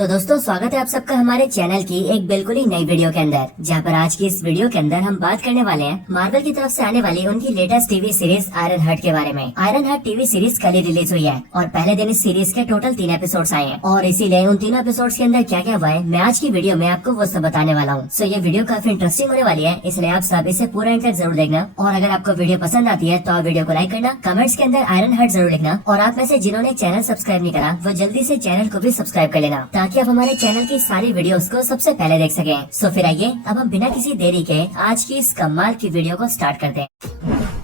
तो दोस्तों स्वागत है आप सबका हमारे चैनल की एक बिल्कुल ही नई वीडियो के अंदर, जहां पर आज की इस वीडियो के अंदर हम बात करने वाले हैं मार्वल की तरफ से आने वाली उनकी latest TV series iron heart के बारे में। आयरन हार्ट टीवी सीरीज कल ही रिलीज हुई है और पहले दिन इस सीरीज के टोटल 3 एपिसोड्स आए हैं और इसीलिए उन तीनों एपिसोड्स के अंदर क्या क्या हुआ है मैं आज की वीडियो में आपको वो सब बताने वाला हूँ। सो ये वीडियो काफी इंटरेस्टिंग होने वाली है, इसलिए आप सब इसे पूरा एंड तक जरूर देखना। और अगर आपको वीडियो पसंद आती है तो आप वीडियो को लाइक करना, कमेंट्स के अंदर आयरन हार्ट जरूर लिखना और आप में से जिन्होंने चैनल सब्सक्राइब नहीं करा वो जल्दी से चैनल को भी सब्सक्राइब कर लेना ताकि आप हमारे चैनल की सारी वीडियोस को सबसे पहले देख सकें। सो फिर आइए अब हम बिना किसी देरी के आज की इस कमाल की वीडियो को स्टार्ट करते हैं।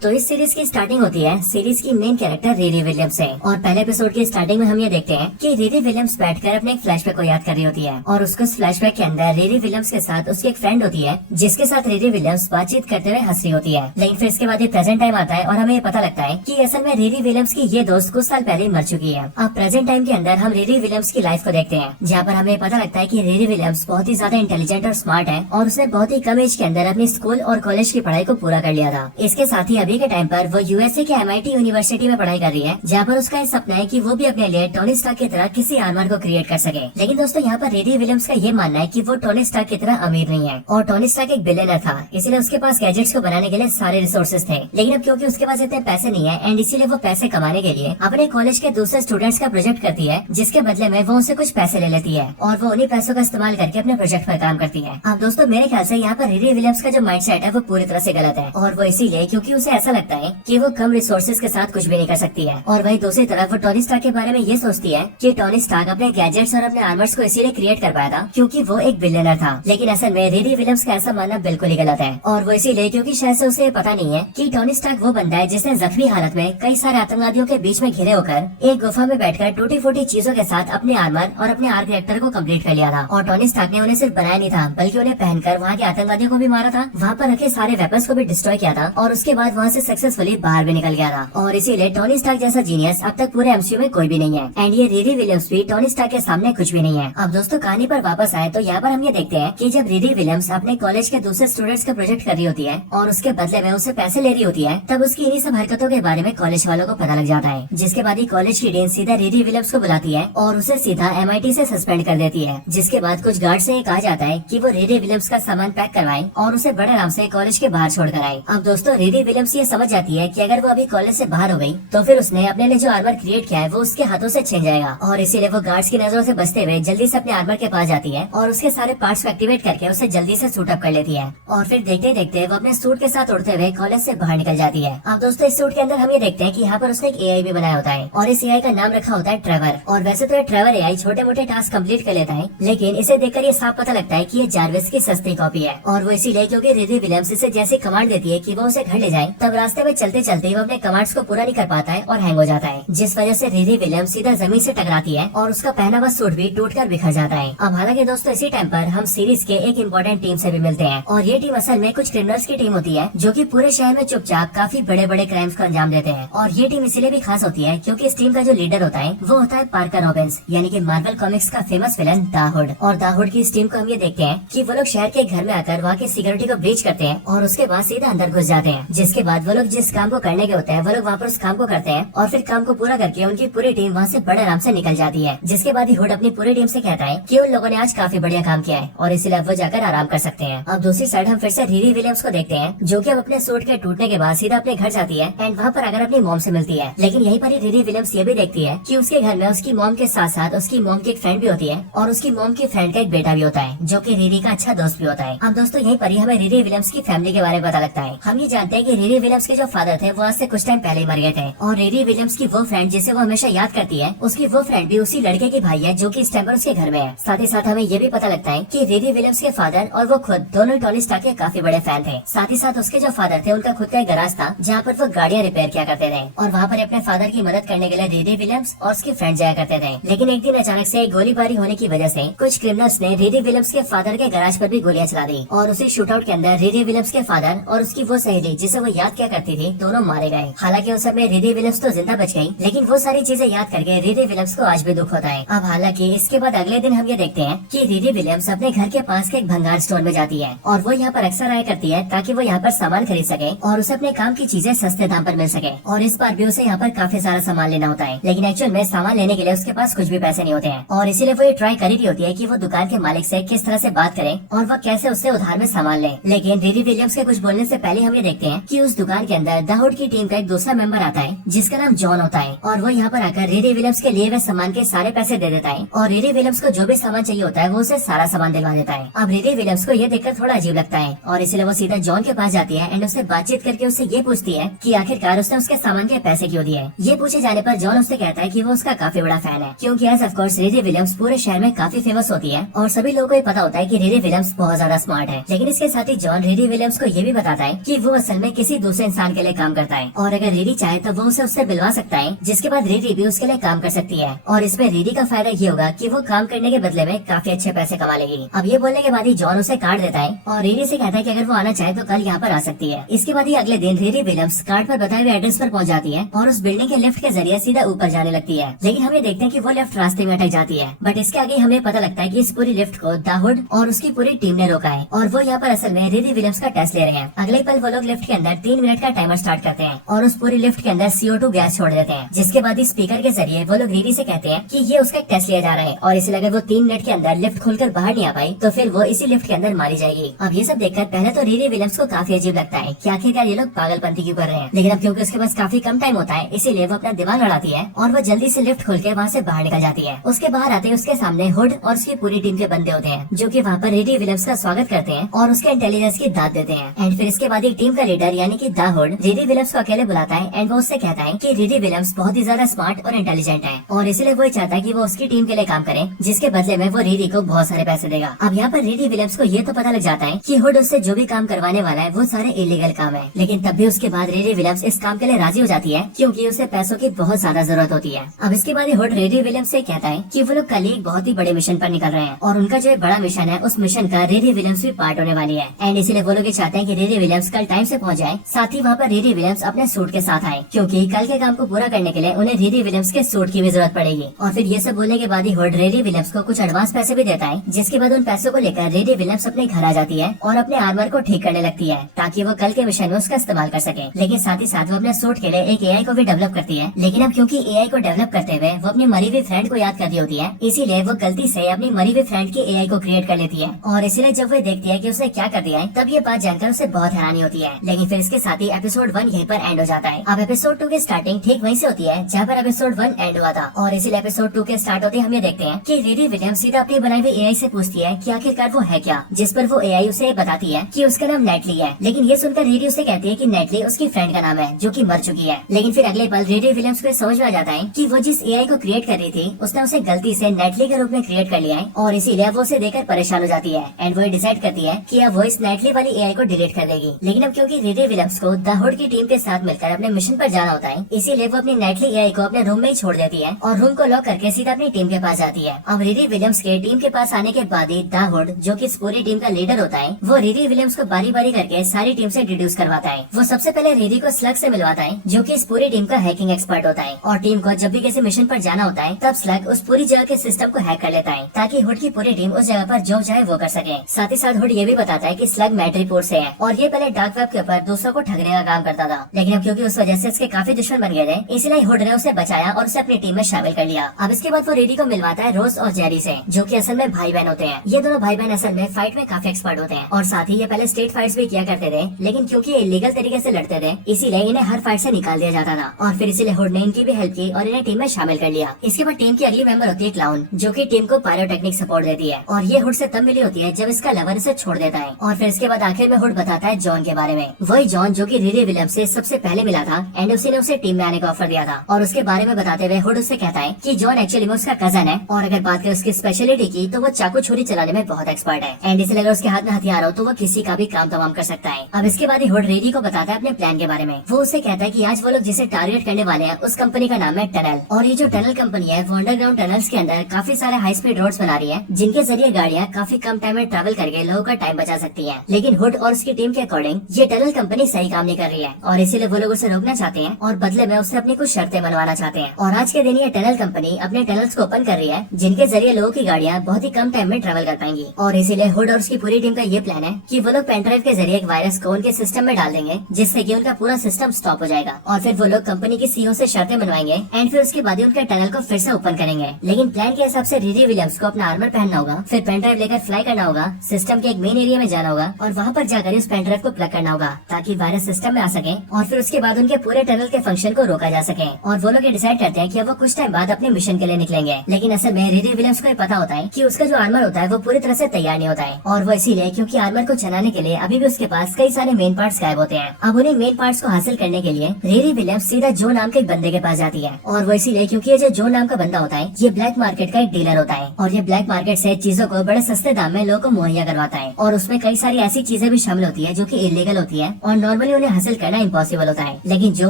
तो इस सीरीज की स्टार्टिंग होती है सीरीज की मेन कैरेक्टर रिरी विलियम्स से और पहले एपिसोड की स्टार्टिंग में हम ये देखते हैं कि रिरी विलियम्स बैठकर अपने एक फ्लैशबैक को याद कर रही होती है और उसको उस फ्लैशबैक के अंदर रिरी विलियम्स के साथ उसकी एक फ्रेंड होती है जिसके साथ रिरी विलियम्स बातचीत करते हुए हंस रही होती है। लेकिन फिर इसके बाद ये प्रेजेंट टाइम आता है और हमें ये पता लगता है कि असल में रिरी विलियम्स की ये दोस्त कुछ साल पहले ही मर चुकी है। अब प्रेजेंट टाइम के अंदर हम रिरी विलियम्स की लाइफ को देखते हैं जहाँ पर हमें पता लगता है कि रिरी विलियम्स बहुत ही ज्यादा इंटेलिजेंट और स्मार्ट है और उसने बहुत ही कम एज के अंदर अपनी स्कूल और कॉलेज की पढ़ाई को पूरा कर लिया था। इसके साथ ही अभी के टाइम पर वो यूएसए के MIT यूनिवर्सिटी में पढ़ाई कर रही है जहाँ पर उसका ये सपना है कि वो भी अपने लिए टोनी स्टार्क की तरह किसी आर्मर को क्रिएट कर सके। लेकिन दोस्तों यहाँ पर रिरी विलियम्स का ये मानना है कि वो टोनी स्टार्क की तरह अमीर नहीं है और टोनी स्टार्क एक बिलियनर था, इसलिए उसके पास गैजेट्स को बनाने के लिए सारे रिसोर्सेज थे। लेकिन अब क्योंकि उसके पास इतने पैसे नहीं है एंड इसीलिए वो पैसे कमाने के लिए अपने कॉलेज के दूसरे स्टूडेंट्स का प्रोजेक्ट करती है जिसके बदले में वो उनसे कुछ पैसे ले लेती है और वो उन्हीं पैसों का इस्तेमाल करके अपने प्रोजेक्ट पर काम करती है। अब दोस्तों मेरे ख्याल से यहाँ पर रिरी विलियम्स का जो माइंडसेट है वो पूरी तरह से गलत है और वो इसीलिए क्योंकि उसे ऐसा लगता है कि वो कम रिसोर्सेज के साथ कुछ भी नहीं कर सकती है। और वही दूसरी तरफ वो टोनी स्टार्क के बारे में ये सोचती है कि टोनी स्टार्क अपने गैजेट्स और अपने आर्मर्स को इसीलिए क्रिएट कर पाया था क्योंकि वो एक बिलियनर था। लेकिन असल में रिरी विलियम्स का ऐसा मानना बिल्कुल ही गलत है और वो इसीलिए क्योंकि शायद से उसे पता नहीं है कि टोनी स्टार्क वो बंदा है जिसने जख्मी हालत में कई सारे आतंकवादियों के बीच में घिरे होकर एक गुफा में बैठकर टूटी फूटी चीजों के साथ अपने आर्मर और अपने आर्क रिएक्टर को कम्प्लीट कर लिया था। और टोनी स्टार्क ने उन्हें सिर्फ बनाया नहीं था बल्कि उन्हें पहनकर वहाँ के आतंकवादियों को भी मारा था, वहाँ पर रखे सारे वेपन्स को भी डिस्ट्रॉय किया था और उसके बाद वहाँ से सक्सेसफुली बाहर भी निकल गया था। और इसीलिए टोनी स्टार्क जैसा जीनियस अब तक पूरे MCU में कोई भी नहीं है एंड ये रिरी विलियम्स भी टोनी स्टार्क के सामने कुछ भी नहीं है। अब दोस्तों कहानी पर वापस आए तो यहाँ पर हम ये देखते हैं कि जब रिरी विलियम्स अपने कॉलेज के दूसरे स्टूडेंट्स का प्रोजेक्ट कर रही होती है और उसके बदले में उससे पैसे ले रही होती है तब उसकी इन्हीं सब हरकतों के बारे में कॉलेज वालों को पता लग जाता है, जिसके बाद ही कॉलेज की डीन सीधा रिरी विलियम्स को बुलाती है और उसे सीधा MIT से सस्पेंड कर देती है। जिसके बाद कुछ गार्ड से कहा जाता है कि वो रिरी विलियम्स का सामान पैक करवाए और उसे बड़े आराम से कॉलेज के बाहर छोड़ कर आए। अब दोस्तों रिरी विलियम्स ये समझ जाती है कि अगर वो अभी कॉलेज से बाहर हो गई तो फिर उसने अपने लिए जो आर्मर क्रिएट किया है वो उसके हाथों से छिन जाएगा और इसीलिए वो गार्ड्स की नजरों से बचते हुए जल्दी से अपने आर्मर के पास जाती है और उसके सारे पार्ट्स को एक्टिवेट करके उसे जल्दी से सूट अप कर लेती है और फिर देखते देखते वो अपने सूट के साथ उड़ते हुए कॉलेज से बाहर निकल जाती है। अब दोस्तों इस सूट के अंदर हम ये देखते हैं कि यहाँ पर उसने एक AI भी बनाया होता है और इस AI का नाम रखा होता है ट्रेवर। और वैसे तो ये ट्रेवर AI छोटे मोटे टास्क कंप्लीट कर लेता है लेकिन इसे देखकर ये साफ पता लगता है कि ये जारविस की सस्ती कॉपी है और वो इसीलिए क्योंकि रिरी विलियम्स इसे जैसी कमांड देती है कि वो उसे घर ले जाए तब रास्ते में चलते चलते वो अपने कमांड्स को पूरा नहीं कर पाता है और हैंग हो जाता है, जिस वजह से रिरी विलियम्स सीधा जमीन से टकराती है और उसका पहना हुआ सूट भी टूटकर बिखर जाता है। अब हालांकि दोस्तों इसी टाइम पर हम सीरीज के एक इम्पोर्टेंट टीम से भी मिलते हैं और ये टीम असल में कुछ क्रिमिनल्स की टीम होती है जो कि पूरे शहर में चुपचाप काफी बड़े बड़े क्राइम्स को अंजाम देते हैं। और ये टीम इसलिए भी खास होती है क्योंकि इस टीम का जो लीडर होता है वो होता है पार्कर रॉबिन्स, यानी कि मार्वल कॉमिक्स का फेमस विलन द हुड। और द हुड की इस टीम को हम ये देखते हैं कि वो लोग शहर के घर में आकर वहाँ की सिक्योरिटी को ब्रीच करते हैं और उसके बाद सीधा अंदर घुस जाते हैं, जिसके बाद वो लोग जिस काम को करने के होते हैं वो लोग वहाँ पर उस काम को करते हैं और फिर काम को पूरा करके उनकी पूरी टीम वहाँ से बड़े आराम से निकल जाती है। जिसके बाद ही हुड अपनी पूरी टीम से कहता है कि उन लोगों ने आज काफी बढ़िया काम किया है और इसीलिए वो जाकर आराम कर सकते हैं। अब दूसरी साइड हम फिर से रिरी विलियम्स को देखते हैं जो कि अब अपने सूट के टूटने के बाद सीधा अपने घर जाती है एंड वहाँ पर आकर अपनी मॉम से मिलती है। लेकिन यहीं पर ही रिरी विलियम्स ये भी देखती है कि उसके घर में उसकी मॉम के साथ साथ उसकी मॉम की एक फ्रेंड भी होती है और उसकी मॉम की फ्रेंड का एक बेटा भी होता है जो कि रिरी का अच्छा दोस्त भी होता है। अब दोस्तों यहीं पर ही हमें रिरी विलियम्स की फैमिली के बारे में पता लगता है। हम ये जानते हैं कि रिरी विलियम्स के जो फादर थे वो आज से कुछ टाइम पहले ही मर गए थे और रिरी विलियम्स की वो फ्रेंड जिसे वो हमेशा याद करती है उसकी वो फ्रेंड भी उसी लड़के की भाई है जो कि इस टाइम पर उसके घर में है। साथ ही साथ हमें ये भी पता लगता है कि रिरी विलियम्स के फादर और वो खुद दोनों टोनी स्टार्क के काफी बड़े फैन थे। साथ ही साथ उसके जो फादर थे उनका खुद का एक गैराज था जहाँ पर वो गाड़ियाँ रिपेयर किया करते थे और वहाँ पर अपने फादर की मदद करने के लिए रिरी विलियम्स और उसके फ्रेंड जाया करते थे। लेकिन एक दिन अचानक से गोलीबारी होने की वजह से कुछ क्रिमिनल्स ने रिरी विलियम्स के फादर के गैराज पर भी गोलियां चला दी और उसी शूटआउट के अंदर रिरी विलियम्स के फादर और उसकी वो सहेली जिसे वो याद क्या करती थी दोनों मारे गए। हालांकि उस समय रिरी विलियम्स तो जिंदा बच गई, लेकिन वो सारी चीजें याद करके रिरी विलियम्स को आज भी दुख होता है। अब हालांकि इसके बाद अगले दिन हम ये देखते हैं कि रिरी विलियम्स अपने घर के पास के एक भंगार स्टोर में जाती है और वो यहाँ पर अक्सर आया करती है ताकि वो यहाँ पर सामान खरीद सके और उसे अपने काम की चीजें सस्ते दाम पर मिल सके। और इस बार भी उसे यहाँ पर काफी सारा सामान लेना होता है, लेकिन एक्चुअल में सामान लेने के लिए उसके पास कुछ भी पैसे नहीं होते हैं और इसीलिए वो ये ट्राई कर रही होती है कि वो दुकान के मालिक से किस तरह से बात करे और वो कैसे उससे उधार में सामान ले। लेकिन रिरी विलियम्स के कुछ बोलने से पहले हम ये देखते हैं कि उस दुकान के अंदर द हुड की टीम का एक दूसरा मेंबर आता है जिसका नाम जॉन होता है और वो यहाँ पर आकर रिरी विलियम्स के लिए हुए सामान के सारे पैसे दे देता है और रिरी विलियम्स को जो भी सामान चाहिए होता है वो उसे सारा सामान दिलवा देता है। अब रिरी विलियम्स को ये देखकर थोड़ा अजीब लगता है और इसलिए वो सीधा जॉन के पास जाती है एंड उससे बातचीत करके उससे ये पूछती है कि आखिरकार उसने उसके सामान के पैसे क्यों दिए। ये पूछे जाने पर जॉन उससे कहता है कि वो उसका काफी बड़ा फैन है, क्योंकि as of course Riri Williams पूरे शहर में काफी फेमस होती है और सभी लोगों को ये पता होता है कि रिरी विलियम्स बहुत ज्यादा स्मार्ट है। लेकिन इसके साथ ही जॉन रिरी विलियम्स को ये भी बताता है कि वो असल में किसी दूसरे इंसान के लिए काम करता है और अगर रिरी चाहे तो वो उसे उससे मिलवा सकता है, जिसके बाद रिरी भी उसके लिए काम कर सकती है और इसमें रिरी का फायदा ये होगा कि वो काम करने के बदले में काफी अच्छे पैसे कमा लेगी। अब ये बोलने के बाद ही जॉन उसे कार्ड देता है और रिरी से कहता है कि अगर वो आना चाहे तो कल यहाँ पर आ सकती है। इसके बाद ही अगले दिन रिरी विलियम्स कार्ड पर बताए हुए एड्रेस पर पहुँच जाती है और उस बिल्डिंग के लिफ्ट के जरिए सीधा ऊपर जाने लगती है। लेकिन हम ये देखते हैं कि वो लिफ्ट रास्ते में अटक जाती है, बट इसके आगे हमें पता लगता है कि इस पूरी लिफ्ट को द हुड और उसकी पूरी टीम ने रोका है और वो यहाँ पर असल में रिरी विलियम्स का टेस्ट ले रहे हैं। अगले पल वो लोग लिफ्ट के अंदर 3 मिनट का टाइमर स्टार्ट करते हैं और उस पूरी लिफ्ट के अंदर CO2 गैस छोड़ देते हैं, जिसके बाद स्पीकर के जरिए वो लोग रिरी से कहते हैं कि ये उसका टेस्ट लिया जा रहा है और इसलिए अगर वो 3 मिनट के अंदर लिफ्ट खोलकर बाहर नहीं आ पाई तो फिर वो इसी लिफ्ट के अंदर मारी जाएगी। अब ये सब देखकर पहले तो रिरी विलियम्स को काफी अजीब लगता है कि आखिरकार ये लोग पागलपंती क्यों कर रहे हैं, लेकिन अब क्योंकि उसके पास काफी कम टाइम होता है इसीलिए वो अपना दिमाग लड़ाती है और वो जल्दी से लिफ्ट खोल के वहाँ से बाहर निकल जाती है। उसके बाहर आते ही उसके सामने हुड और उसकी पूरी टीम के बंदे होते हैं जो कि वहाँ पर रिरी विलियम्स का स्वागत करते हैं और उसके इंटेलिजेंस की दाद देते हैं। एंड फिर इसके बाद एक टीम का लीडर यानी कि द हुड रिरी विलियम्स को अकेले बुलाता है एंड वो उससे कहता है कि रिरी विलियम्स बहुत ही ज्यादा स्मार्ट और इंटेलिजेंट है और इसलिए वो चाहता है कि वो उसकी टीम के लिए काम करे, जिसके बदले में वो रिरी को बहुत सारे पैसे देगा। अब यहाँ पर रिरी विलियम्स को ये तो पता लग जाता है कि हुड उससे जो भी काम करवाने वाला है वो सारे इलीगल काम है, लेकिन तब भी उसके बाद रिरी विलियम्स इस काम के लिए राजी हो जाती है क्योंकि उसे पैसों की बहुत ज्यादा जरूरत होती है। अब इसके बाद हुड रिरी विलियम्स से कहता है कि वो लोग कल एक बहुत ही बड़े मिशन पर निकल रहे हैं और उनका जो बड़ा मिशन है उस मिशन का रिरी विलियम्स भी पार्ट होने वाली है एंड इसीलिए वो लोग चाहते हैं कि रिरी विलियम्स कल टाइम से पहुंच जाए, साथ ही वहाँ पर रिरी विलियम्स अपने सूट के साथ आए क्योंकि कल के काम को पूरा करने के लिए उन्हें रिरी विलियम्स के सूट की भी जरूरत पड़ेगी। और फिर ये सब बोलने के बाद ही हुड रिरी विलियम्स को कुछ एडवांस पैसे भी देता है, जिसके बाद उन पैसों को लेकर रिरी विलियम्स अपने घर आ जाती है और अपने आर्मर को ठीक करने लगती है ताकि वो कल के मिशन में उसका इस्तेमाल कर सके। लेकिन साथ ही साथ वो अपने सूट के लिए एक AI को भी डेवलप करती है, लेकिन अब क्योंकि AI को डेवलप करते हुए वो अपनी मरी हुई फ्रेंड को याद कर रही होती है इसीलिए वो गलती से अपनी मरी हुई फ्रेंड की AI को क्रिएट कर लेती है और इसीलिए जब वो देखती है कि उसने क्या कर दिया है तब ये बात जानकर उसे बहुत हैरानी होती है। लेकिन फिर इसके साथ ही एपिसोड 1 यहीं पर एंड हो जाता है। अब एपिसोड 2 की स्टार्टिंग ठीक वहीं से होती है जहाँ पर एपिसोड 1 एंड हुआ था और इसीलिए एपिसोड 2 के स्टार्ट होते हम ये देखते हैं कि रिरी विलियम्स सीधा अपनी बनाई हुई AI से पूछती है कि आखिरकार वो है क्या, जिस पर वो AI उसे बताती है कि उसका नाम नेटली है। लेकिन ये सुनकर रिरी उसे कहती है कि नेटली उसकी फ्रेंड का नाम है जो कि मर चुकी है। लेकिन फिर अगले पल रिरी विलियम्स को समझ में आ जाता है कि वो जिस AI को क्रिएट कर रही थी उसने उसे गलती से नेटली के रूप में क्रिएट कर लिया है और इसीलिए वो उसे देखकर परेशान हो जाती है एंड वो डिसाइड करती है कि अब वो इस नेटली वाली AI को डिलीट कर देगी। लेकिन अब क्योंकि रिरी विलियम्स को द हुड की टीम के साथ मिलकर अपने मिशन पर जाना होता है इसीलिए वो अपनी नेटली AI को अपने रूम में ही छोड़ देती है और रूम को लॉक करके सीधा अपनी टीम के पास जाती है। अब रिरी विलियम्स के टीम के पास आने के बाद ही द हुड जो कि इस पूरी टीम का लीडर होता है वो रिरी विलियम्स को बारी बारी करके सारी टीम से इंट्रोड्यूस करवाता है। वो सबसे पहले रिरी को स्लग से मिलवाता है जो कि इस पूरी टीम का हैकिंग एक्सपर्ट होता है और टीम को जब भी किसी मिशन पर जाना होता है तब स्लग उस पूरी जगह के सिस्टम को हैक कर लेता है ताकि हुड की पूरी टीम उस जगह पर जो चाहे वो कर सके। साथ ही साथ हुड ये भी बताता है कि स्लग मैट्रिपोर्ट से है और ये पहले डार्क वेब के ऊपर दूसरों को ठगने का काम करता था, लेकिन अब क्योंकि उस वजह से इसके काफी दुश्मन बन गए थे इसलिए हुड ने उसे बचाया और उसे अपनी टीम में शामिल कर लिया। अब इसके बाद वो रिरी को मिलवाता है रोज और जेरी से जो कि असल में भाई बहन होते हैं। ये दोनों भाई बहन असल में फाइट में काफी एक्सपर्ट होते हैं और साथ ही ये पहले स्टेट फाइट्स भी किया करते थे, लेकिन क्योंकि ये इलीगल तरीके से लड़ते थे इसीलिए इन्हें हर फाइट से निकाल दिया जाता था और फिर इसीलिए हुड ने इनकी भी हेल्प की और इन्हें टीम में शामिल कर लिया। इसके बाद टीम की अगली मेंबर होती है क्लाउन जो कि टीम को पायरोटेक्निक सपोर्ट देती है और ये हुड से तब मिली होती है जब इसका लवर इसे छोड़ देता है। और फिर इसके बाद आखिर में हुड बताता है जॉन के बारे में, वही जॉन जो कि रिरी विलियम्स से सबसे पहले मिला था एंड उसी ने उसे टीम में आने का ऑफर दिया था। और उसके बारे में बताते हुए हुड उससे कहता है कि जॉन एक्चुअली में उसका कजन है और अगर बात करें उसकी स्पेशलिटी की तो वो चाकू छुरी चलाने में बहुत एक्सपर्ट है एंड इसलिए अगर उसके हाथ में हथियार हो तो वो किसी का भी काम तमाम कर सकता है। अब इसके बाद हुड रिरी को बताता है अपने प्लान के बारे में। वो उससे कहता है कि आज वो लोग जिसे टारगेट करने वाले हैं उस कंपनी का नाम है टनल और ये जो टनल कंपनी है वो अंडरग्राउंड टनल्स के अंदर काफी सारे हाई स्पीड रोड्स बना रही है जिनके जरिए गाड़ियाँ काफी कम टाइम में ट्रैवल करके लोगों का टाइम बचा सकती है। लेकिन हुड और उसकी टीम के अकॉर्डिंग ये टनल कंपनी सही काम नहीं कर रही है और इसीलिए वो लोग उसे रोकना चाहते हैं और बदले में उससे अपनी कुछ शर्तें मनवाना चाहते हैं। और आज के दिन ये टनल कंपनी अपने टनल्स को ओपन कर रही है जिनके जरिए लोगों की गाड़ियाँ बहुत ही कम टाइम में ट्रेवल कर पाएंगी। और इसीलिए हुड और उसकी पूरी टीम का ये प्लान है कि वो लोग पेनड्राइव के जरिए एक वायरस को उनके सिस्टम में डाल देंगे जिससे कि उनका पूरा सिस्टम स्टॉप हो जाएगा। और फिर वो लोग कंपनी की सीईओ से शर्तें मनवाएंगे एंड फिर उसके बाद ही उनके टनल को फिर से ओपन करेंगे। लेकिन प्लान के हिसाब से रिरी विलियम्स को अपना आर्मर पहनना होगा, फिर पेनड्राइव लेकर फ्लाई करना होगा, सिस्टम के एक मेन एरिया में जाना होगा और वहाँ पर जाकर उस पेनड्राइव को प्लग करना होगा ताकि वायरस सिस्टम में आ सके और फिर उसके बाद उनके पूरे टनल के फंक्शन को रोका जा सके। और वो लोग ये डिसाइड करते हैं कि अब वो कुछ टाइम बाद अपने मिशन के लिए निकलेंगे। लेकिन असल में रिरी विलियम्स को पता होता है कि उसका जो आर्मर होता है वो पूरी तरह से तैयार नहीं होता है और वो इसीलिए क्योंकि आर्मर को चलाने के लिए अभी भी उसके पास कई सारे मेन पार्ट्स गायब होते हैं। अब उन्हें मेन पार्ट्स को हासिल करने के लिए रिरी विलियम्स सीधा जो नाम के एक बंदे के पास जाती है और वो इसीलिए क्योंकि ये जो नाम का बंदा होता है ये ब्लैक मार्केट का एक डीलर होता है और ये ब्लैक मार्केट से चीजों को बड़े सस्ते दाम में लोगों को मुहैया करवाता है और उसमें कई सारी ऐसी चीजें भी शामिल होती है जो कि इलीगल होती है और नॉर्मली उन्हें हासिल करना इम्पॉसिबल होता है, लेकिन जो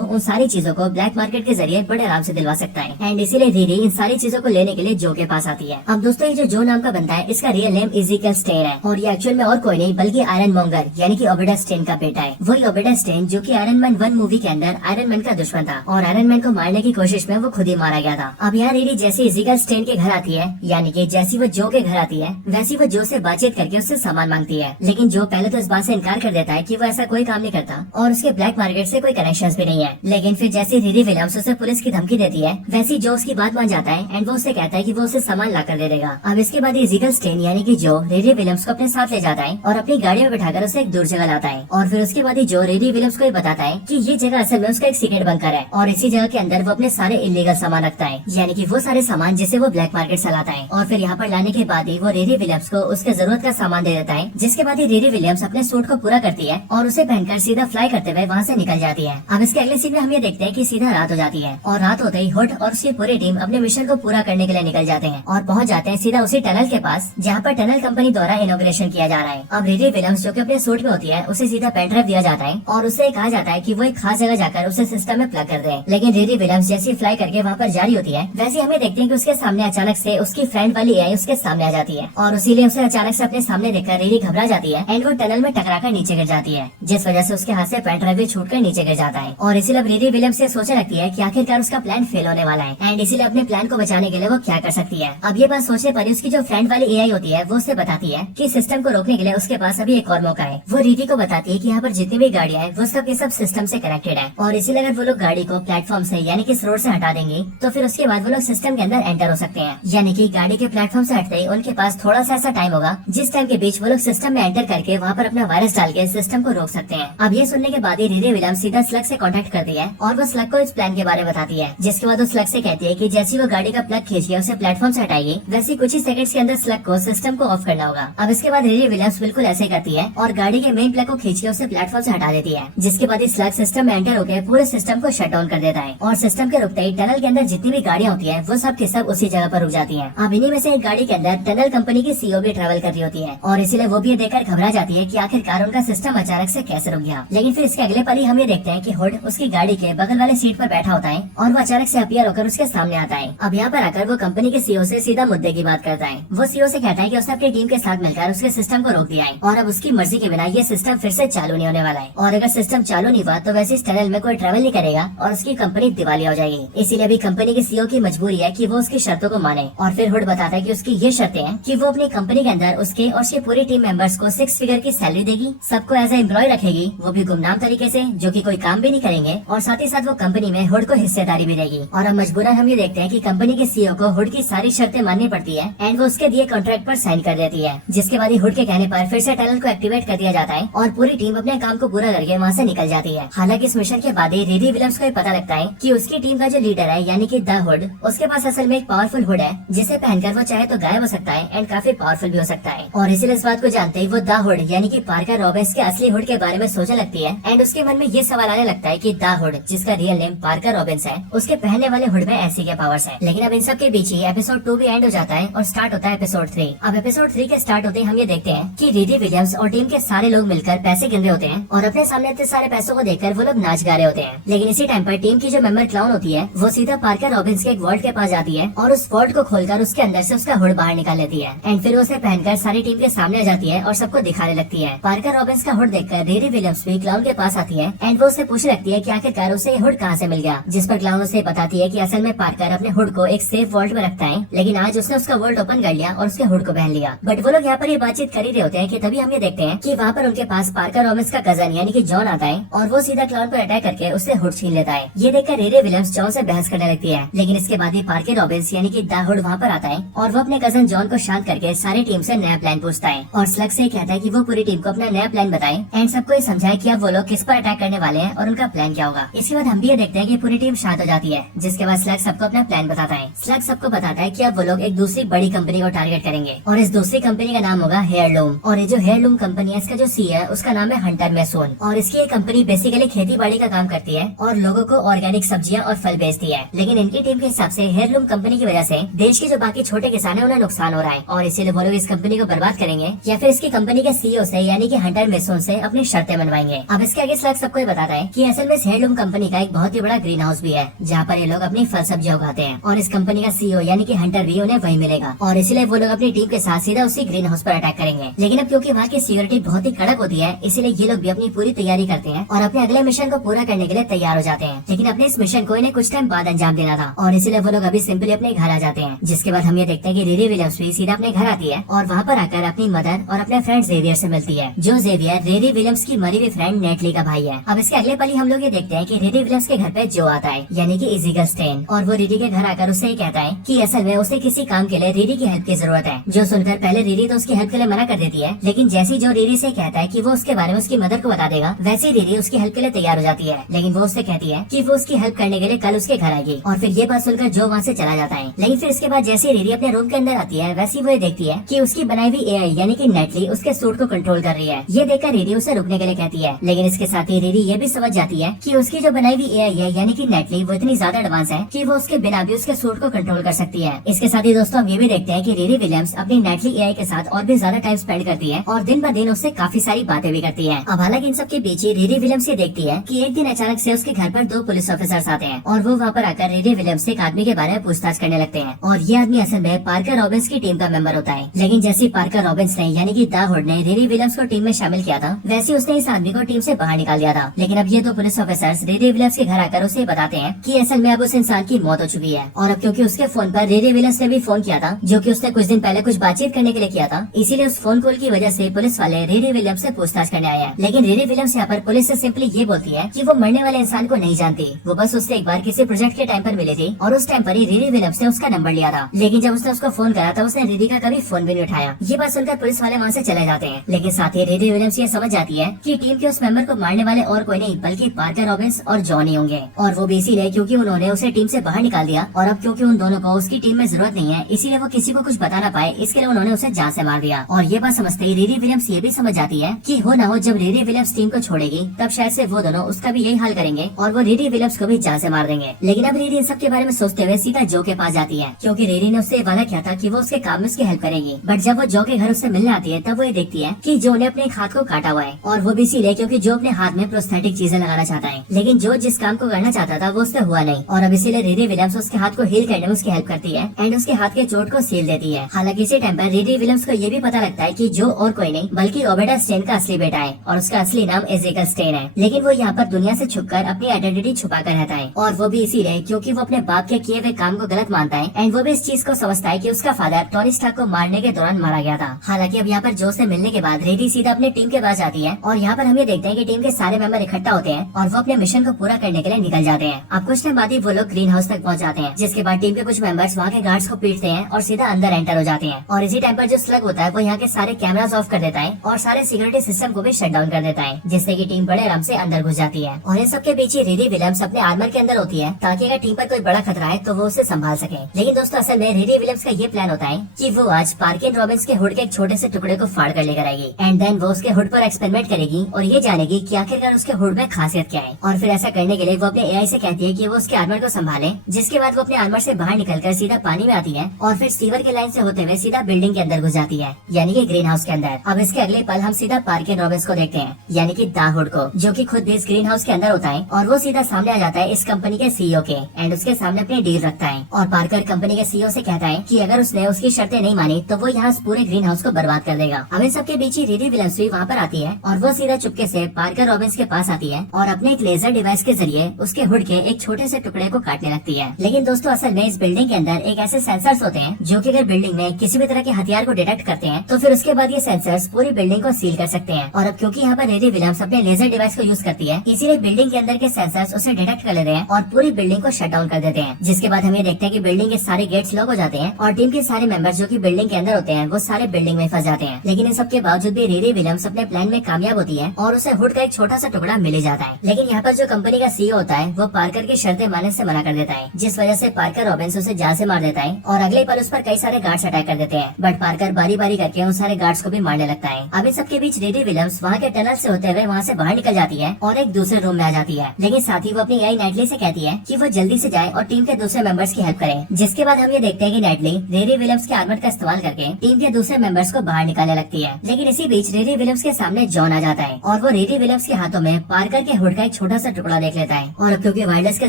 उन सारी चीजों को ब्लैक मार्केट के जरिए बड़े आराम से दिलवा सकता है। एंड इसीलिए रिरी इन सारी चीजों को लेने के लिए जो के पास आती है। अब दोस्तों ये जो नाम का बंदा है इसका रियल नेम इज़ेकियल स्टेन है और ये एक्चुअल में और कोई नहीं बल्कि आयरन मॉन्गर यानी कि ओबेडा स्टेन का बेटा है। वही ओबेडा स्टेन जो कि आयरन मैन 1 मूवी के अंदर आयरन मैन का दुश्मन था और आयरन मैन को मारने की कोशिश में वो खुद ही मारा गया था। अब यहाँ रिरी जैसे इज़ेकियल स्टेन के घर आती है यानी कि जैसी वो जो के घर आती है वैसी वो जो से बातचीत करके उससे सामान मांगती है, लेकिन जो पहले तो इस बात से इनकार कर देता है कि वो ऐसा कोई काम नहीं करता और उसके ब्लैक मार्केट से कोई कनेक्शंस भी नहीं है। लेकिन फिर जैसे रिरी विलियम्स उसे पुलिस की धमकी देती है वैसी जो उसकी बात मान जाता है एंड वो उससे कहता है कि वो उसे सामान ला कर दे देगा। अब इसके बाद इज़ेकियल स्टेन यानी कि जो रिरी विलियम्स को अपने साथ ले जाता है और अपनी गाड़ी में बिठाकर उसे एक दूर जगह लाता है और फिर उसके बाद ही जो रिरी विलियम्स को ये बताता है कि ये जगह असल में उसका एक सीक्रेट बंकर है और इसी जगह के अंदर वो अपने सारे इलीगल सामान रखता है यानी कि वो सारे सामान जिसे वो ब्लैक मार्केट से लाता है। और फिर यहाँ पर लाने के बाद ही वो रिरी विलियम्स को उसके जरूरत का सामान दे देता है, जिसके बाद ही रिरी विलियम्स अपने सूट को पूरा करती है और उसे पहनकर सीधा फ्लाई करते हुए वहाँ से निकल जाती है। अब इसके अगले सीन में हम ये देखते हैं कि सीधा रात हो जाती है और रात होते ही हुड और उसकी पूरी टीम अपने मिशन को पूरा करने के लिए निकल जाते हैं और पहुंच जाते हैं सीधा उसी टनल के पास जहाँ पर टनल कंपनी द्वारा इनॉग्रेशन किया जा रहा है। अब रिरी विलियम्स जो कि अपने सूट में होती है उसे सीधा पेनड्राइव दिया जाता है और उससे कहा जाता है कि वो एक खास जगह जाकर उसे सिस्टम में प्लग कर दे। लेकिन रिरी विलियम्स जैसी फ्लाई करके वहाँ पर जा रही होती है वैसे हमें देखते हैं कि उसके सामने अचानक से उसकी फ्रेंड वाली एआई उसके सामने आ जाती है और इसीलिए उसे अचानक से अपने सामने देखकर रिरी घबरा जाती है एंड वो टनल में टकराकर नीचे गिर जाती है, जिस वजह से उसके हाथ से पेनड्राइव भी छूटकर नीचे गिर जाता है। और इसीलिए अब रिरी विलियम्स से सोचने लगती है कि आखिरकार उसका प्लान फेल होने वाला है एंड इसीलिए अपने प्लान को बचाने के लिए वो क्या कर सकती है। अब ये बात सोचने पर उसकी जो फ्रेंड वाली एआई होती है वो उसे बताती है कि सिस्टम को रोकने के लिए उसके पास अभी एक और मौका है। वो रिरी को बताती है कि यहाँ पर जितनी भी गाड़ियाँ हैं वो सब के सब सिस्टम से कनेक्टेड है और इसीलिए अगर वो लोग गाड़ी को प्लेटफॉर्म से यानी कि इस रोड से हटा देंगे तो फिर उसके बाद वो लोग सिस्टम के अंदर एंटर हो सकते हैं। यानी कि गाड़ी के प्लेटफॉर्म से हटते ही उनके पास थोड़ा सा ऐसा टाइम होगा जिस टाइम के बीच वो लोग सिस्टम में एंटर करके वहाँ पर अपना वायरस डाल के सिस्टम को रोक सकते हैं। अब ये सुनने के बाद ही रिरी विलियम्स सीधा स्लग से कांटेक्ट करती है और वो स्लग को इस प्लान के बारे में बताती है, जिसके बाद वो स्लग से कहती है कि जैसी वो गाड़ी का प्लग खींच के उसे प्लेटफॉर्म से हटाएगी वैसे कुछ ही सेकंड्स के अंदर स्लग को सिस्टम को ऑफ करना होगा। अब इसके बाद रिरी विलियम्स बिल्कुल ऐसे करती है और गाड़ी के मेन प्लग को खींच के उसे प्लेटफॉर्म से हटा देती है, जिसके बाद स्लग सिस्टम में एंटर होकर पूरे सिस्टम को शट डाउन कर देता है और सिस्टम के रुकते ही टनल के अंदर जितनी भी गाड़ियाँ होती है वो सब के सब उसी जगह पर रुक जाती है। अब इन्हीं में से एक गाड़ी के अंदर टनल कंपनी की सीईओ भी ट्रेवल कर रही होती है और इसीलिए वो भी ये देखकर घबरा जाती है कि आखिरकार उनका सिस्टम अचानक से कैसे रुक गया। लेकिन फिर इसके अगले पल ही हम ये देखते हैं कि हुड उसकी गाड़ी के बगल वाले सीट पर बैठा होता है और वो अचानक से अपीयर होकर उसके सामने आता है। अब यहाँ पर आकर वो कंपनी के सीईओ से सीधा मुद्दे की बात करता है। वो सीईओ से कहता है कि उसने अपनी टीम के साथ मिलकर उसके सिस्टम को रोक दिया है और अब उसकी मर्जी के बिना ये सिस्टम फिर से चालू नहीं होने वाला है और अगर सिस्टम चालू नहीं हुआ तो वैसे इस टनल में कोई ट्रेवल नहीं करेगा और उसकी कंपनी दिवालिया हो जाएगी। इसीलिए अभी कंपनी के सीईओ की मजबूरी है कि वो उसकी शर्तों को माने और फिर हुड बताता है कि उसकी ये शर्तें हैं कि वो अपनी कंपनी के अंदर उसके और उसकी पूरी टीम मेंबर्स को 6 फिगर की सैलरी देगी, सबको एज ए एम्प्लॉय रखेगी, वो भी गुमनाम तरीके से जो कि कोई काम भी नहीं करेंगे और साथ ही साथ वो कंपनी में हुड को हिस्सेदारी भी देगी। और अब मजबूरन हम ये देखते हैं कि कंपनी के सीईओ को हुड की सारी शर्तें माननी पड़ती है एंड वो उसके दिए कॉन्ट्रैक्ट पर साइन कर देती है, जिसके बाद ही हुड के कहने पर फिर से टनल को एक्टिवेट कर दिया जाता है और पूरी टीम अपने काम को पूरा करके वहाँ से निकल जाती है। हालांकि इस मिशन के बाद ही रिरी विलियम्स को ये पता लगता है कि उसकी टीम का जो लीडर है यानी कि द हुड, उसके पास असल में एक पावरफुल हुड है जिसे पहनकर वो चाहे तो गायब हो सकता है एंड काफी पावरफुल भी हो सकता है। और इसीलिए इस बात को जानते ही वो द हुड यानी कि पार्कर रॉबिन्स के असली हुड के बारे में सोचने लगती है एंड उसके मन में ये सवाल आने लगता है कि द हुड जिसका रियल नेम पार्कर रॉबिन्स है उसके पहनने वाले हुड में ऐसी क्या पावर्स है। लेकिन अब इन सब के बीच ही एपिसोड 2 भी एंड हो जाता है और स्टार्ट होता है एपिसोड 3। अब एपिसोड 3 के स्टार्ट होते ही हम ये देखते हैं कि रिरी विलियम्स और टीम के सारे लोग मिलकर पैसे गिन रहे होते हैं और अपने सामने इतने सारे पैसों को देखकर वो लोग नाच गा रहे होते हैं। लेकिन इसी टाइम पर टीम की जो मेंबर क्लाउन होती है वो सीधा पार्कर रॉबिन्स के एक वॉल्ट के पास जाती है और उस वॉल्ट को खोलकर उसके अंदर से उसका हुड बाहर निकाल लेती है एंड फिर उसे पहनकर सारी टीम के सामने आ जाती है और सबको दिखाने लगती है। पार्कर रॉबिन्स का हुड देखकर रिरी विलियम्स भी हुई क्लाउन के पास आती है एंड वो उससे पूछने लगती है कि आखिरकार उसे ये हुड कहाँ से मिल गया, जिस पर क्लाउन उसे बताती है कि असल में पार्कर अपने हुड को एक सेफ वॉल्ट में रखता है, लेकिन आज उसने उसका वॉल्ट ओपन कर लिया और उसके हुड को पहन लिया। बट वो लोग यहाँ पर ये बातचीत कर ही रहे होते हैं कि तभी हम ये देखते हैं कि वहाँ पर उनके पास पार्कर रॉबिन्स का कजन यानी कि जॉन आता है और वो सीधा क्लाउन पर अटैक करके उससे हुड छीन लेता है। ये देखकर रिरी विलियम्स जॉन से बहस करने लगती है, लेकिन इसके बाद ही पार्कर रॉबिन्स यानी कि द हुड वहाँ पर आता है और वो अपने कजन जॉन को शांत करके सारी टीम से नया प्लान पूछता है और स्लग से कहता है कि वो पूरी टीम को अपना नया प्लान बताए एंड सबको ये समझाए कि अब वो लोग किस पर अटैक करने वाले हैं और उनका प्लान क्या होगा। इसके बाद हम भी ये देखते हैं कि पूरी टीम शांत हो जाती है, जिसके बाद स्लग सबको अपना प्लान बताता है। स्लग सबको बताता है कि अब वो लोग एक दूसरी बड़ी कंपनी को टारगेट करेंगे और इस दूसरी कंपनी का नाम होगा हेयरलूम। और ये जो हेयरलूम कंपनी है इसका जो सी है उसका नाम है हंटर मैसोन और इसकी ये कंपनी बेसिकली खेती बाड़ी का काम करती है और लोगों को ऑर्गेनिक सब्जियां और फल बेचती है। लेकिन इनकी टीम के हिसाब से हेयरलूम कंपनी की वजह से देश के जो बाकी छोटे किसान है उन्हें नुकसान हो रहा है और इसीलिए वो लोग इस कंपनी को बर्बाद करेंगे या फिर इसकी कंपनी के सीईओ से यानी कि हंटर मैसोन से अपनी शर्तें मनवाएंगे। अब इसके आगे स्लग सबको ये बताता है कि असल में हेयरलूम कंपनी का एक बहुत ही बड़ा ग्रीन हाउस भी है जहाँ पर ये लोग अपनी फल सब्जियां उगाते हैं और इस कंपनी का सीईओ यानी कि हंटर भी उन्हें वही मिलेगा और इसीलिए वो लोग अपनी टीम के साथ सीधा उसी ग्रीन हाउस पर अटैक करेंगे। लेकिन अब क्योंकि वहाँ की सिक्योरिटी बहुत ही कड़क होती है इसीलिए ये लोग भी अपनी पूरी तैयारी करते हैं और अपने अगले मिशन को पूरा करने के लिए तैयार हो जाते हैं। लेकिन अपने इस मिशन को इन्हें कुछ टाइम बाद अंजाम देना था और इसीलिए वो लोग अभी सिंपली अपने घर आ जाते हैं। जिसके बाद हम ये देखते हैं कि रिरी विलियम्स भी सीधा अपने घर आती है और वहाँ पर आकर अपनी मदर और अपने फ्रेंड जेवियर से मिलती है, जो जेवियर रिरी विलियम्स की मरी हुई फ्रेंड नेटली का भाई है। अब इसके अगले पल ही हम लोग ये देखते हैं कि रिरी विलियम्स के घर पे जो आता है यानी कि इज़िगल स्टेन और वो रिरी के घर आकर उससे ये कहता है कि असल में उसे किसी काम के लिए रिरी की हेल्प की जरूरत है। जो सुनकर पहले रिरी तो उसकी हेल्प के लिए मना कर देती है, लेकिन जैसे जो रिरी से कहता है कि वो उसके बारे में उसकी मदर को बता देगा वैसे रिरी उसकी हेल्प के लिए तैयार हो जाती है। लेकिन वो उससे कहती है कि वो उसकी हेल्प करने के लिए कल उसके घर आएगी और फिर ये बात सुनकर जो वहाँ से चला जाता है। लेकिन फिर इसके बाद जैसे रिरी अपने रूम के अंदर आती है वैसे वो ये देखती है कि उसकी बनाई हुई एआई यानी कि नेटली उसके सूट को कंट्रोल कर रही है। ये देखकर रिरी उसे रुकने के लिए कहती है, लेकिन इसके साथ ही रिरी ये भी समझ जाती है कि उसकी जो बनाई हुई एआई है यानी कि नेटली वो इतनी ज्यादा एडवांस है कि वो उसके बिना भी उसके सूट को कंट्रोल कर सकती है। इसके साथ ही दोस्तों हम ये भी देखते हैं कि रिरी विलियम्स अपनी नेटली एआई के साथ और भी ज्यादा टाइम स्पेंड करती है और दिन ब दिन उससे काफी सारी बातें भी करती है। अब हालांकि इन सब के बीच ही रिरी विलियम्स ये देखती है कि एक दिन अचानक से उसके घर पर 2 पुलिस ऑफिसर्स आते हैं और वो वहाँ पर आकर रिरी विलियम्स से एक आदमी के बारे में पूछताछ करने लगते हैं और ये आदमी असल में पार्कर रॉबिन्स की टीम का मेंबर होता है। लेकिन जैसे पार्कर रॉबिन्स ने यानी कि द हुड ने रिरी विलियम्स को टीम में शामिल किया था वैसे उसने इस आदमी को टीम से बाहर निकाल दिया था। लेकिन अब ये 2 पुलिस ऑफिसर्स रिरी विलियम्स के घर आकर उसे बताते हैं कि असल में अब उस इंसान की मौत हो चुकी है और अब क्योंकि उसके फोन पर रिरी विलियम्स ने भी फोन किया था जो कि उसने कुछ दिन पहले कुछ बातचीत करने के लिए किया था, इसीलिए उस फोन कॉल की वजह से पुलिस वाले रिरी विलियम्स से पूछताछ करने आए हैं। लेकिन रिरी विलियम्स यहाँ पर पुलिस से सिंपली ये बोलती है कि वो मरने वाले इंसान को नहीं जानती, वो बस उससे एक बार किसी प्रोजेक्ट के टाइम पर मिली थी और उस टाइम पर ही रिरी विलियम्स ने उसका नंबर लिया था। लेकिन जब उसने उसको फोन करा था उसने रिरी का कभी फोन भी नहीं उठाया। ये बात सुनकर पुलिस वाले वहाँ से चले जाते हैं। लेकिन साथ ही रिरी विलियम्स ये समझ जाती है कि टीम के उस मेंबर को मारने वाले और कोई नहीं बल्कि पार्कर रॉबिन्स और जॉन ही होंगे और वो भी इसीलिए क्योंकि उन्होंने उसे टीम से बाहर निकाल दिया और अब क्योंकि उन दोनों को उसकी टीम में जरूरत नहीं है इसीलिए वो किसी को कुछ बता ना पाए, इसके लिए उन्होंने उसे जान से मार दिया। और ये बात समझते ही रिरी विलियम्स ये भी समझ जाती है कि हो ना हो जब रिरी विलियम्स टीम को छोड़ेगी तब शायद से वो दोनों उसका भी यही हाल करेंगे और वो रिरी विलियम्स को भी जान से मार देंगे। लेकिन अब रिरी इन सब के बारे में सोचते हुए सीधा जो के पास जाती है क्योंकि रिरी ने उससे वादा किया था कि वो उसके काम में उसकी हेल्प करेगी। बट जब वो जो के घर उससे मिलने आती है तब वो ये देखती है कि जो ने अपने एक हाथ को काटा हुआ है और वो भी इसीलिए क्योंकि जो अपने हाथ में प्रोस्थेटिक चीजें लगाना चाहता है। लेकिन जो जिस काम को करना चाहता था वो उससे हुआ नहीं और अब इसीलिए रिरी विलियम्स उसके हाथ को हील करने में उसकी हेल्प करती है एंड उसके हाथ के चोट को सील देती है। हालांकि इसी टाइम पर रिरी विलियम्स को ये भी पता लगता है कि जो और कोई नहीं बल्कि रोबर्टा स्टेन का असली बेटा है और उसका असली नाम इज़िगल स्टेन है। लेकिन वो यहाँ पर दुनिया से छुपकर अपनी आइडेंटिटी छुपा कर रहता है और वो भी इसीलिए क्योंकि वो अपने बाप के किए हुए काम को गलत मानता है एंड वो भी इस चीज को समझता है कि उसका फादर टोनी स्टार्क को मारने के दौरान मारा गया था। हालांकि अब यहाँ पर जो से मिलने के बाद रिरी सीधा अपने टीम के पास जाती है और यहाँ पर हम ये देखते हैं कि टीम के सारे मेंबर इकट्ठा होते हैं और वो अपने मिशन को पूरा करने के लिए निकल जाते हैं। अब कुछ टाइम बाद ही वो लोग ग्रीन हाउस तक पहुँच जाते हैं, जिसके बाद टीम के कुछ मेंबर्स वहाँ के गार्ड्स को पीटते हैं और सीधा अंदर एंटर हो जाते हैं। और इसी टाइम पर जो स्लग होता है वो यहाँ के सारे कैमरास ऑफ कर देता है और सारे सिक्योरिटी सिस्टम को भी शट डाउन कर देता है, जिससे कि टीम बड़े आराम से अंदर घुस जाती है। और इन सबके बीच ही रिरी विलियम्स अपने आर्मर के अंदर होती है ताकि अगर टीम पर कोई बड़ा खतरा है तो वो उसे संभाल सके। लेकिन दोस्तों असल में रिरी विलियम्स का ये प्लान होता है कि वो आज पार्किन रॉबिन्स के हुड के एक छोटे से टुकड़े को फाड़ कर लेकर आएगी एंड देन वो उसके हुड पर एक्सपेरिमेंट करेगी और ये जानेगी कि आखिरकार उसके हुड में खासियत क्या है। और फिर ऐसा करने के लिए वो अपने एआई से कहती है कि वो उसके आर्मर को संभाले, जिसके बाद वो अपने आर्मर से बाहर निकलकर सीधा पानी में आती है और फिर सीवर के लाइन से होते हुए सीधा बिल्डिंग के अंदर घुस जाती है, यानी कि ग्रीन हाउस के अंदर। अब इसके अगले पल हम सीधा पार्किन रॉबिन्स को देखते हैं, यानी कि द हुड को, जो कि खुद भी इस ग्रीन हाउस के अंदर होता है और वो सीधा सामने आ जाता है इस कंपनी के सीईओ के एंड उसके सामने अपनी डील रखता है और पार्कर कंपनी के सीईओ से कहता है कि अगर उसने उसकी शर्तें नहीं मानी तो वो यहाँ पूरे ग्रीन हाउस को बर्बाद कर देगा। अब इन सबके बीच ही रिरी विलियम्स भी वहाँ पर आती है और वो सीधा चुपके तरीके से पार्कर रॉबिन्स के पास आती है और अपने एक लेजर डिवाइस के जरिए उसके हुड के एक छोटे से टुकड़े को काटने लगती है। लेकिन दोस्तों असल में इस बिल्डिंग के अंदर एक ऐसे सेंसर्स होते हैं जो कि अगर बिल्डिंग में किसी भी तरह के हथियार को डिटेक्ट करते हैं तो फिर उसके बाद ये सेंसर्स पूरी बिल्डिंग को सील कर सकते हैं। और अब क्योंकि यहाँ पर रेडी विलियम्स अपने लेजर डिवाइस को यूज करती है, इसीलिए बिल्डिंग के अंदर के सेंसर्स उसे डिटेक्ट कर लेते हैं और पूरी बिल्डिंग को शट डाउन कर देते हैं। जिसके बाद हम ये देखते हैं कि बिल्डिंग के सारे गेट्स लॉक हो जाते हैं और टीम के सारे मेंबर्स जो कि बिल्डिंग के अंदर होते हैं वो सारे बिल्डिंग में फंस जाते हैं। लेकिन इन सब के बावजूद भी रेडी विलियम्स अपने प्लान में कामयाब होती है और उसे हुड का एक छोटा सा टुकड़ा मिल जाता है। लेकिन यहाँ पर जो कंपनी का सीईओ होता है वो पार्कर की शर्तें मानने से मना कर देता है, जिस वजह से पार्कर रॉबिन्स उसे जान से मार देता है और अगले पल उस पर कई सारे गार्ड्स अटैक कर देते हैं। बट पार्कर बारी बारी करके उन सारे गार्ड्स को भी मारने लगता है। अब इन सबके बीच रेडी विलियम्स वहाँ के टनल से होते हुए वहाँ से बाहर निकल जाती है और एक दूसरे रूम में आ जाती है। लेकिन साथ ही वो अपनी यही नाइटली से कहती है कि वो जल्दी से जाए और टीम के दूसरे मेंबर्स की हेल्प करे। जिसके बाद हम ये देखते हैं कि नाइटली रेडी विलियम्स के आर्मर का इस्तेमाल करके टीम के दूसरे मेंबर्स को बाहर निकालने लगती है। लेकिन इसी बीच रेडी विलियम्स के सामने जॉन आ जाता है और वो रेडी विलियम्स के हाथों में पार्कर के हुड का एक छोटा सा टुकड़ा देख लेता है। और क्योंकि वायरलेस के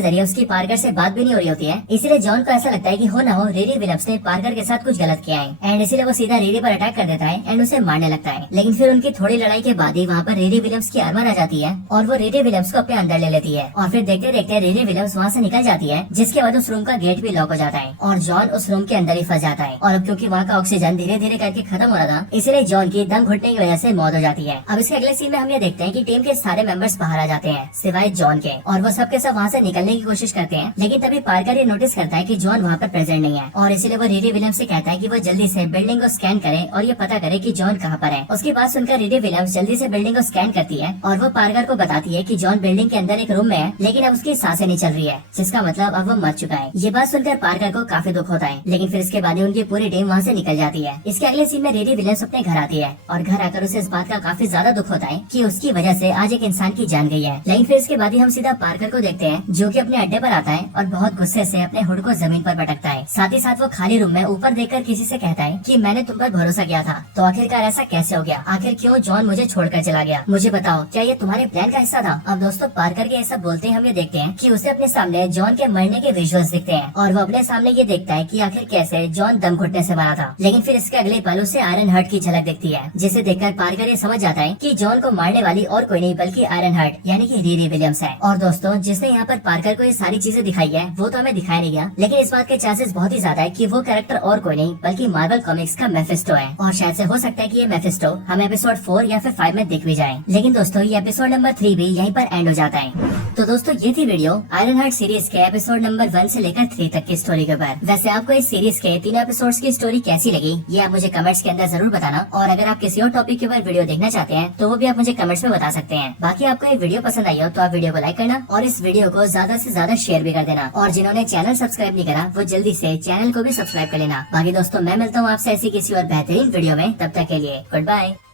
जरिए उसकी पार्कर से बात भी नहीं हो रही होती है, इसलिए जॉन को ऐसा लगता है कि हो ना हो रेडी विलियम्स ने पार्कर के साथ कुछ गलत किया है एंड इसीलिए वो सीधा रेडी पर अटैक कर देता है एंड उसे मारने लगता है। लेकिन फिर उनकी थोड़ी लड़ाई के बाद ही वहाँ पर रेडी विलियम्स की आर्मर आ जाती है और वो रेडी विलियम्स को अपने अंदर ले लेती है। और फिर देखते देखते रेडी विलियम्स वहाँ से निकल जाती है, जिसके बाद उस रूम का गेट भी लॉक हो जाता है और जॉन उस रूम के अंदर ही फंस जाता है। और अब क्योंकि वहाँ का ऑक्सीजन धीरे धीरे करके खत्म हो रहा था, इसलिए जॉन की दम घुटने की वजह से मौत हो जाती है। अब इसके अगले सीन में हम ये देखते हैं कि टीम के सारे मेंबर्स बाहर आ जाते हैं सिवाय जॉन के, और वो सबके सब वहाँ से निकलने की कोशिश करते हैं। लेकिन तभी पार्कर ये नोटिस करता है कि जॉन वहाँ पर प्रेजेंट नहीं है और इसीलिए वो रेडी विलियम्स से कहता है कि वो जल्दी से बिल्डिंग को स्कैन करे और ये पता करे कि जॉन कहाँ पर है। उसके बाद सुनकर रेडी विलियम्स जल्दी से बिल्डिंग को स्कैन करती है और वो पार्कर को बताती है कि जॉन बिल्डिंग के अंदर एक रूम में है, लेकिन अब उसकी सांसें नहीं चल रही है, जिसका मतलब अब वो मर चुका है। ये बात सुनकर पार्कर को काफी दुख होता है, लेकिन फिर इसके बाद उनकी पूरी टीम वहाँ से निकल जाती है। इसके अगले सीन में रेडी विलियम्स अपने घर आती है और घर आकर उसे इस बात का काफी ज्यादा दुख होता है कि उसकी वजह से आज एक इंसान की जान गई है। लेकिन फिर इसके बाद हम सीधा पार्कर को देखते हैं जो कि अपने अड्डे पर आता है और बहुत गुस्से से अपने हुड को जमीन पर पटकता है। साथ ही साथ वो खाली रूम में ऊपर देखकर किसी से कहता है कि मैंने तुम पर भरोसा किया था, तो आखिरकार ऐसा कैसे हो गया? आखिर क्यों जॉन मुझे छोड़कर चला गया? मुझे बताओ, क्या ये तुम्हारे प्लान का हिस्सा था? अब दोस्तों पार्कर के ये सब बोलते हम ये देखते हैं कि उसे अपने सामने जॉन के मरने के विजुअल्स दिखते हैं और वो अपने सामने ये देखता है कि आखिर कैसे जॉन दम घुटने से मरा था। लेकिन फिर इसके अगले पल उसे आयरन हार्ट की झलक दिखती है, जिसे देखकर पार्कर ये समझ जाता है कि जॉन को मारने वाली और कोई नहीं बल्कि आयरन हार्ट यानी कि रेडी विलियम्स है। और दोस्तों जिसने यहाँ पर पार्कर को ये सारी चीजें दिखाई है वो तो हमें दिखाई नहीं गया, लेकिन इस बात के चांसेस बहुत ही ज्यादा है कि वो कैरेक्टर और कोई नहीं बल्कि मार्वल कॉमिक्स का मेफिस्टो है। और शायद से हो सकता है कि ये मेफिस्टो हम एपिसोड 4 या फिर 5 में दिख भी जाए। लेकिन दोस्तों ये एपिसोड नंबर 3 भी यहीं पर एंड हो जाता है। तो दोस्तों ये थी वीडियो आयरन हार्ट सीरीज के एपिसोड नंबर 1 से लेकर 3 तक की स्टोरी के ऊपर। वैसे आपको इस सीरीज के 3 एपिसोड्स की स्टोरी कैसी लगी ये आप मुझे कमेंट्स के अंदर जरूर बताना, और अगर आप किसी और टॉपिक के ऊपर वीडियो देखना चाहते हैं तो वो भी आप मुझे कमेंट्स में बता सकते हैं। बाकी आपको ये वीडियो पसंद आई हो तो आप वीडियो को लाइक करना और इस वीडियो को ज्यादा से ज्यादा शेयर भी कर देना, और जिन्होंने चैनल सब्सक्राइब नहीं करा वो जल्दी से चैनल को भी सब्सक्राइब कर लेना। बाकी दोस्तों मैं मिलता हूँ आपसे ऐसी किसी और बेहतरीन वीडियो में, तब तक के लिए गुड बाय।